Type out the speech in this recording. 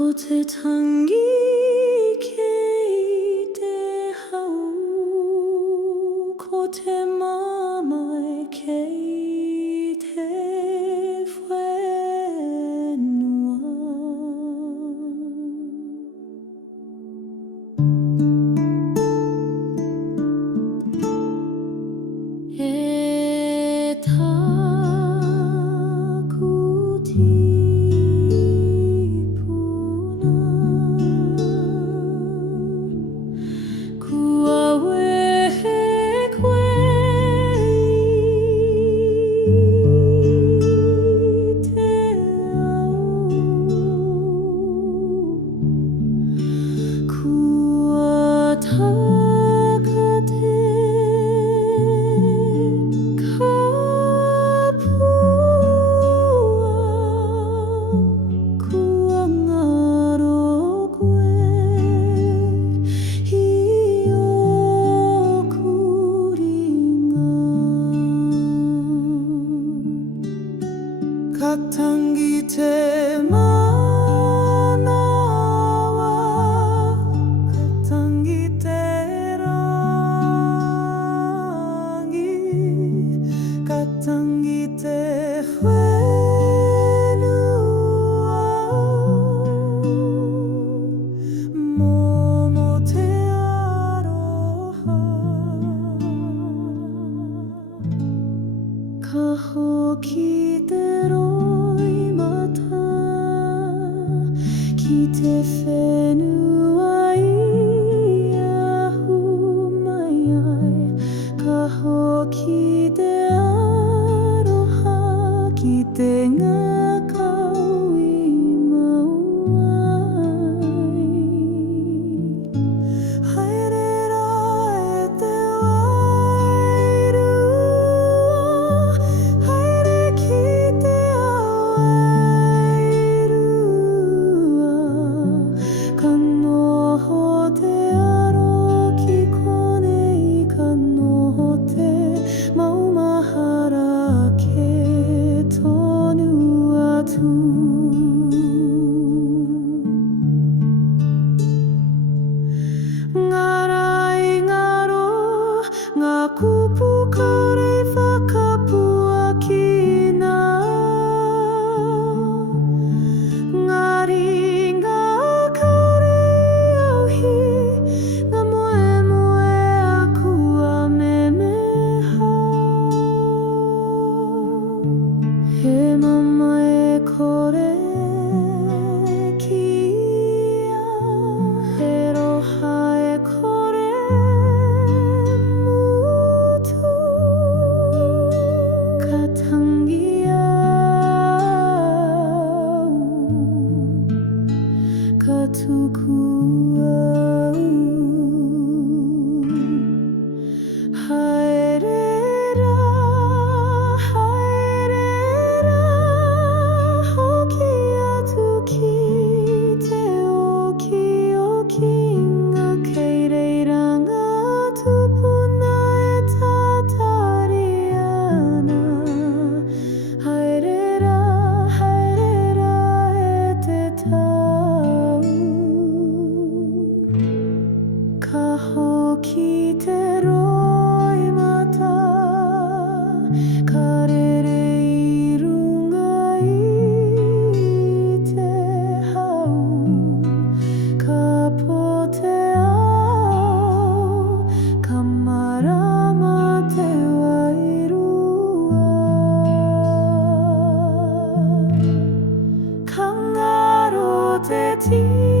kote tangi keite hau kote mamai keite whenua e takuti Katangi te manawa, katangi te rangi, katangi te whenua, momo te aroha, ka hoki te ki te whenua ahu mai ai ka hoki te aroha ki te ngakau I mau ai haere rā e te wairua haere ki te kupu karei whakapua kina ngari ngā karei auhi ngā moe moe akua me meha he mama e kore kia he roha e kore tuku au haere rā hoki atu ki te oki oki ngā keireiranga tupuna e tatari ana haere rā e te tau ka hoki te roi mata ka rere I runga I te hau ka pote au ka marama te wairua ka ngaro te tia